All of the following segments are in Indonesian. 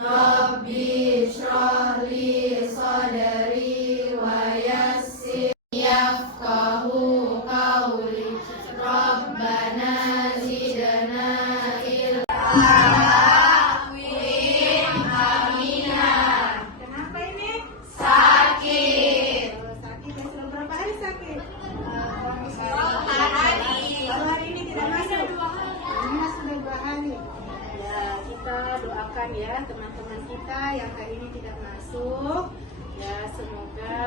Rabbi shrah li sadri wa yassir yafqahu qawli. Rabbana zidna ilma. Kenapa ini? Sakit. Sakit. Sudah berapa hari sakit? Hari. Baru hari ini tidak masuk. Ini sudah 2 hari. Ya, kita doakan ya teman-teman kita yang hari ini tidak masuk. Ya, semoga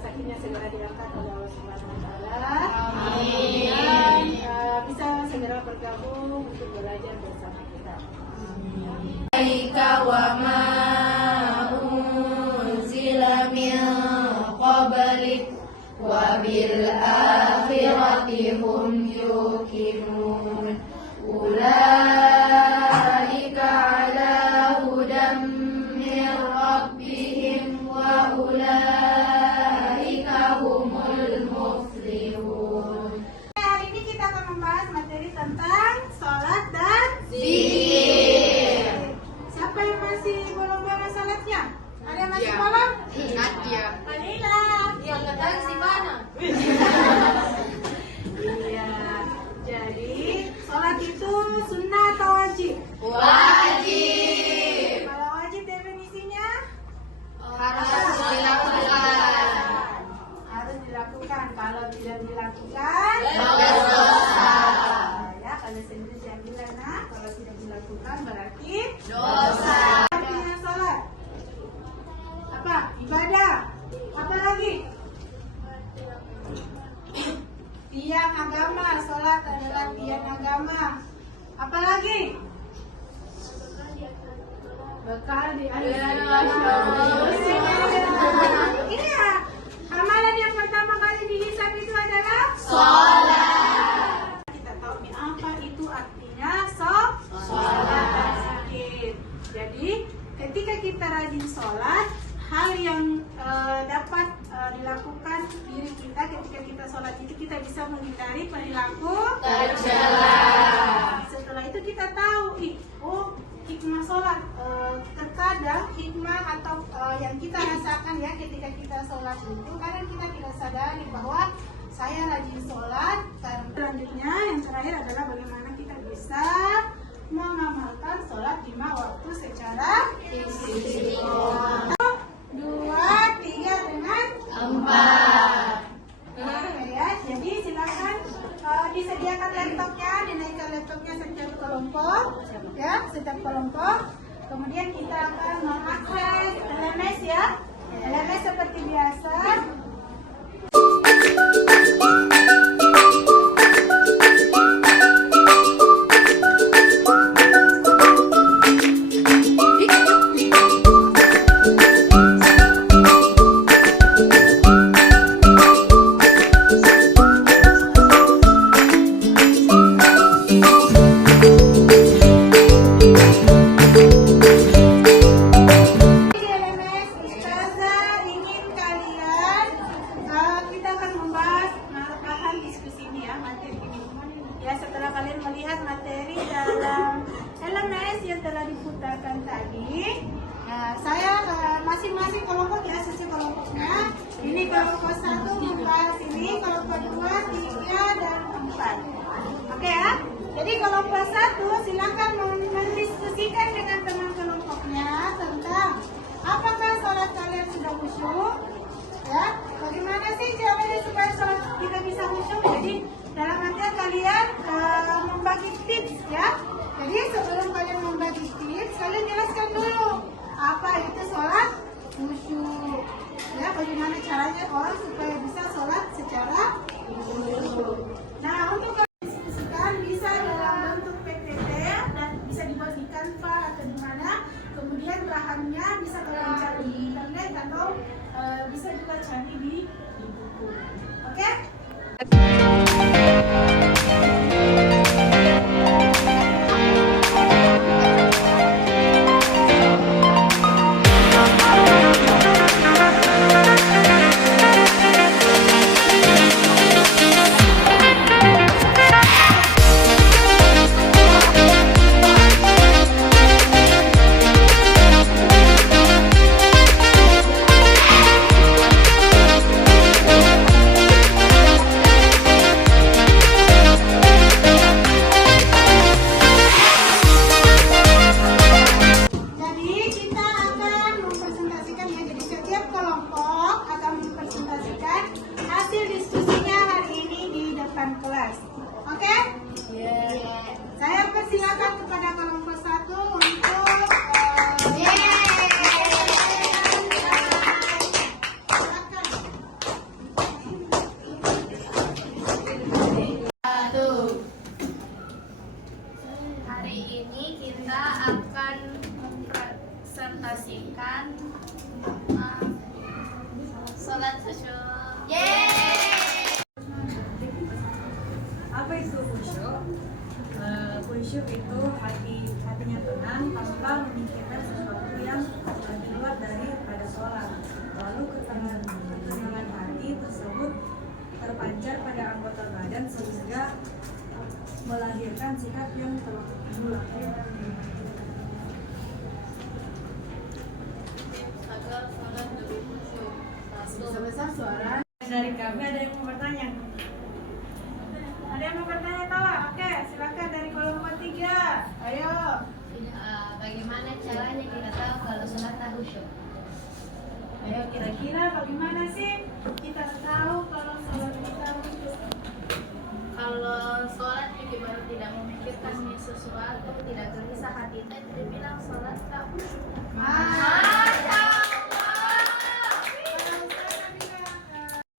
sakitnya segera diangkat oleh Allah Subhanahu wa taala. Amin. Dan bisa segera bergabung untuk belajar bersama kita. Aika wa ma unzila min qablik wa bil akhirati hum yuqinun. Ulaika ala hudam min rabbihim wa ulaika humul muflihun. Hari ini kita akan membahas materi tentang sholat dan Zikir. Siapa yang masih belum beres sholatnya? Ada yang masih belum? Nadia. Alila. Yang kata si mana? Iya. Jadi sholat itu sunnah atau wajib? Wajib. Kalau wajib definisinya Harus dilakukan. harus dilakukan. Kalau tidak dilakukan Dosa. Ya, kalau sendiri yang bilang nah, kalau tidak dilakukan berarti Dosa. artinya sholat. Apa? Ibadah. Apa lagi? Tiang agama. Sholat adalah tiang agama. Apa lagi? Bekal di akhir. Iya. Amalan yang pertama kali dihisab itu adalah Sholat. kita tahu nih apa itu artinya sholat. Jadi ketika kita rajin sholat, hal yang dapat dilakukan diri kita ketika kita sholat itu kita bisa menghindari perilaku Tercela. Setelah itu kita tahu, hikmah sholat. Terkadang hikmah atau yang kita rasakan ya ketika kita sholat itu kadang kita tidak sadari bahwa saya rajin sholat. Selanjutnya yang terakhir adalah bagaimana kita bisa mengamalkan sholat 5 waktu secara istiqomah. 2, 3 dengan 4. ya, jadi silakan disediakan laptopnya, dinaikkan laptopnya setiap kelompok, ya, setiap kelompok. Kemudian kita akan mengakses LMS ya, LMS seperti biasa. Melihat materi dalam LMS yang telah diputarkan tadi, saya masing-masing kelompok ya, sesi kelompoknya. Ini kelompok 1 membahas ini, kelompok 2, 3, dan 4. Oke ya. Jadi kelompok 1 silakan mendiskusikan dengan teman kelompoknya tentang apakah sholat kalian sudah khusyuk, ya? Bagaimana sih caranya supaya sholat kita bisa khusyuk? Jadi dalam artian kalian membagi tips ya. Jadi sebelum kalian membagi tips, kalian jelaskan dulu apa itu sholat khusyuk. Ya, bagaimana caranya orang supaya bisa sholat secara khusyuk. Nah, untuk kalian diskusikan bisa dalam bentuk PPT dan bisa dibuat di Canva atau di mana. Kemudian bahannya bisa kalian cari di internet atau bisa juga cari di buku. Oke? mendemonstrasikan sholat khusyuk. Apa itu khusyuk? Khusyuk itu hatinya tenang tanpa memikirkan sesuatu yang di luar daripada sholat. Lalu ketenangan hati tersebut terpancar pada anggota badan sehingga melahirkan sikap yang terpulang. Agar sholat lebih khusyuk. Sebesar suara. Dari kami ada yang mau bertanya? Ada yang mau bertanya tahu? Oke, silakan dari kelompok 3. Ayo. Bagaimana caranya kita tahu kalau sholat tak khusyuk? Ayo, kira-kira bagaimana sih kita tahu kalau sholat kita khusyuk? Kalau sholat baru tidak memikirkan sesuatu, tidak gelisah hati, itu dibilang sholat tak khusyuk.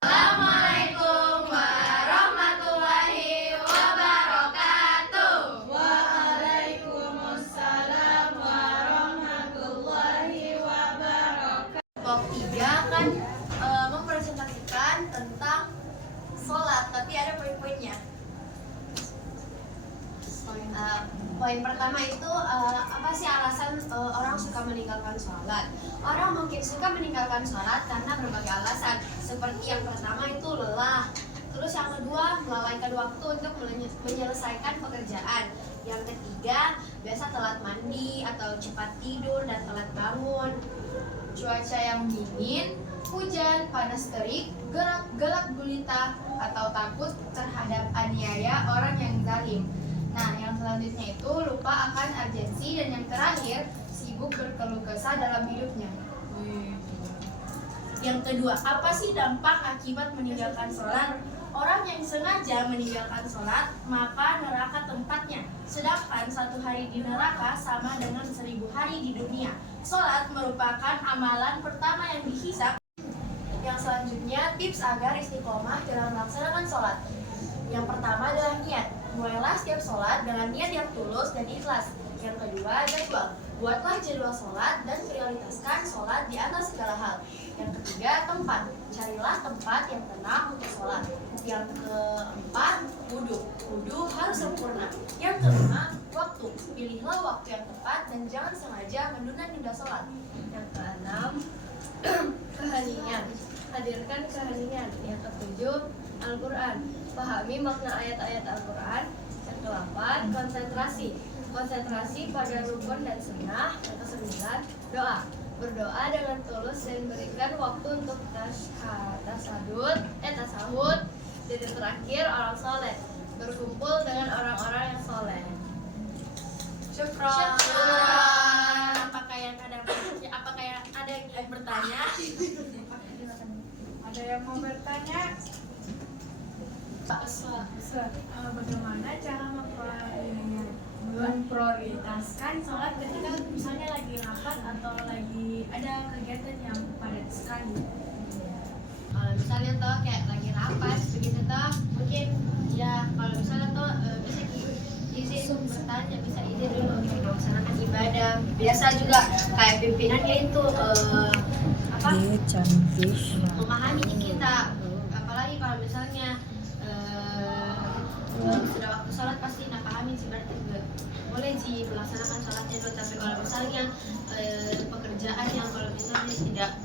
Assalamualaikum warahmatullahi wabarakatuh. Waalaikumsalam warahmatullahi wabarakatuh. Kelompok 3 kan mempresentasikan tentang sholat, tapi ada poin-poinnya. Poin pertama itu apa sih alasan orang suka meninggalkan sholat? Orang mungkin suka meninggalkan sholat karena berbagai alasan. Seperti yang pertama itu lelah. Terus yang kedua melalaikan waktu untuk menyelesaikan pekerjaan. Yang ketiga biasa telat mandi atau cepat tidur dan telat bangun. Cuaca yang dingin, hujan, panas terik, gelap gulita, atau takut terhadap aniaya orang yang zalim. Nah, yang selanjutnya itu lupa akan urgensi, dan yang terakhir sibuk berkeluh kesah dalam hidupnya. Yang kedua, apa sih dampak akibat meninggalkan sholat? Orang yang sengaja meninggalkan sholat, maka neraka tempatnya. Sedangkan 1 hari di neraka sama dengan 1000 hari di dunia. Sholat merupakan amalan pertama yang dihisab. Yang selanjutnya, tips agar istiqomah dalam melaksanakan sholat. Yang pertama adalah niat. Mulailah setiap sholat dengan niat yang tulus dan ikhlas. Yang kedua, jadwal. Buatlah jadwal sholat dan prioritaskan sholat di atas segala hal. Yang ketiga, tempat. Carilah tempat yang tenang untuk sholat. Yang keempat, wudhu. Wudhu harus sempurna. Yang kelima, waktu. Pilihlah waktu yang tepat dan jangan sengaja menunda-nunda sholat. Yang keenam, keheningan. Hadirkan keheningan. Yang ketujuh, Al-Quran. Pahami makna ayat-ayat Al-Quran. Yang ke-8, konsentrasi. Konsentrasi pada rukun dan sunnah. Yang ke-9, doa. Berdoa dengan tulus dan berikan waktu untuk tasahud. Dan yang terakhir, orang soleh. Berkumpul dengan orang-orang yang soleh. Syukron. Apakah yang ada yang bertanya? Ada yang mau bertanya? Bagaimana cara memprioritaskan sholat ketika misalnya lagi rapat atau lagi ada kegiatan yang padat sekali? Kalau misalnya toh kayak lagi rapat begitu toh, mungkin ya kalau misalnya toh bisa izin bertanya, bisa izin dulu untuk melaksanakan ibadah. Biasa juga kayak pimpinannya itu memahami kita, apalagi kalau misalnya sudah waktu sholat pasti nak pahami sih, berarti boleh sih melaksanakan sholatnya dulu. Tapi kalau misalnya pekerjaan yang kalau misalnya tidak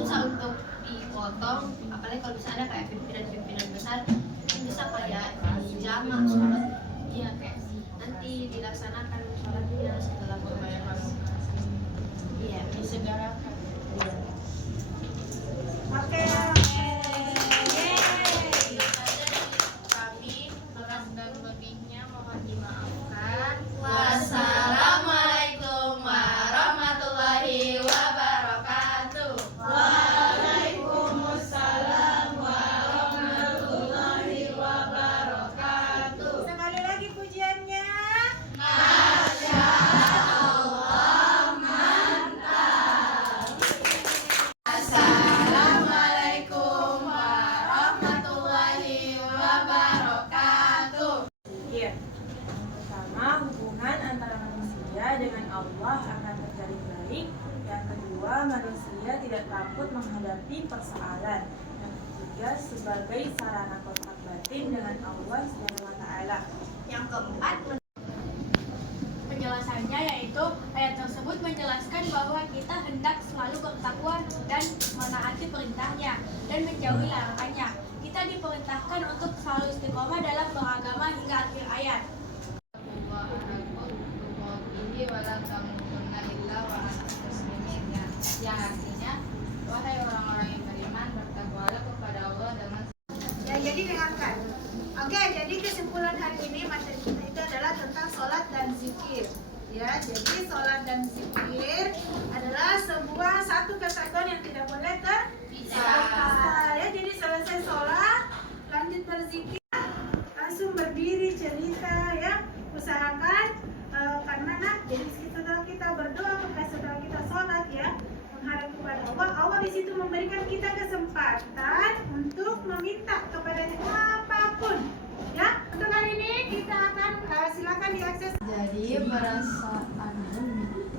susah untuk dipotong, apalagi kalau misalnya ada kayak pimpinan besar, mungkin bisa kayak dijamak sholat, iya kayak nanti dilaksanakan sholatnya setelah membayar, iya disegerakan. Oke. Wassalamualaikum warahmatullahi wabarakatuh. Waalaikumsalam warahmatullahi wabarakatuh. Sekali lagi pujiannya. Masya Allah. menghadapi persoalan. Yang ketiga, sebagai sarana kontak batin dengan Allah Subhanahu wa taala. Yang keempat, penjelasannya yaitu ayat tersebut menjelaskan bahwa kita hendak selalu bertakwa dan menaati perintahnya dan menjauhi larangannya. Kita diperintahkan untuk selalu istiqomah dalam beragama hingga akhir ayat. Yang artinya, wahai orang-orang yang beriman, bertakwalah kepada Allah dengan Ya, jadi dengarkan. Oke, jadi kesimpulan hari ini materi kita itu adalah tentang sholat dan zikir. Ya, jadi sholat dan zikir adalah satu kesatuan yang tidak boleh terpisah. Ya, jadi selesai sholat, lanjut berzikir, langsung berdiri cerita, ya, usahakan karena jadi setelah kita berdoa, setelah kita sholat, ya, menghadap kepada Allah, Allah di situ memberikan kita kesempatan untuk meminta kepada apapun. Ya, untuk hari ini kita akan silakan diakses.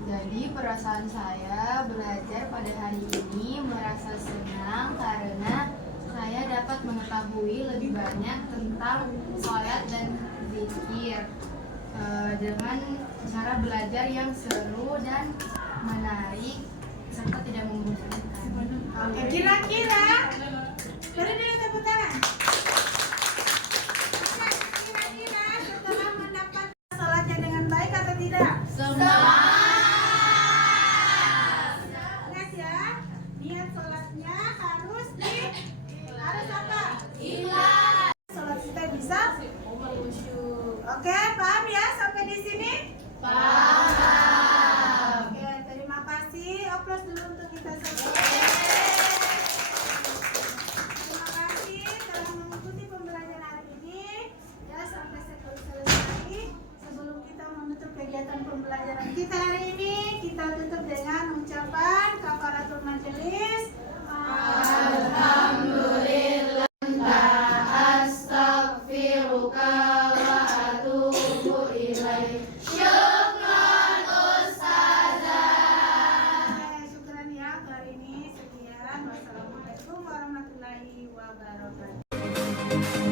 Jadi perasaan saya belajar pada hari ini merasa senang karena saya dapat mengetahui lebih banyak tentang sholat dan zikir dengan cara belajar yang seru dan menarik serta tidak membosankan. Oke, kira-kira beri dulu tepuk tangan. Kira-kira setelah mendapat sholatnya dengan baik atau tidak? Ingat ya, niat sholatnya harus apa? Sholat kita bisa khusyuk. Oke, paham ya sampai di sini? Paham. Oke, terima kasih. Aplaus dulu untuk kita semua. Terima kasih telah mengikuti pembelajaran hari ini. Ya, sampai selesai. Sebelum kita menutup kegiatan pembelajaran kita hari ini, kita tutup dengan ucapan kafaratul majelis. Alhamdulillah, astaghfiruka wa atubu ilaik. Syukran Ustazah. Syukran ya untuk hari ini. Sekian. Wassalamualaikum warahmatullahi wabarakatuh.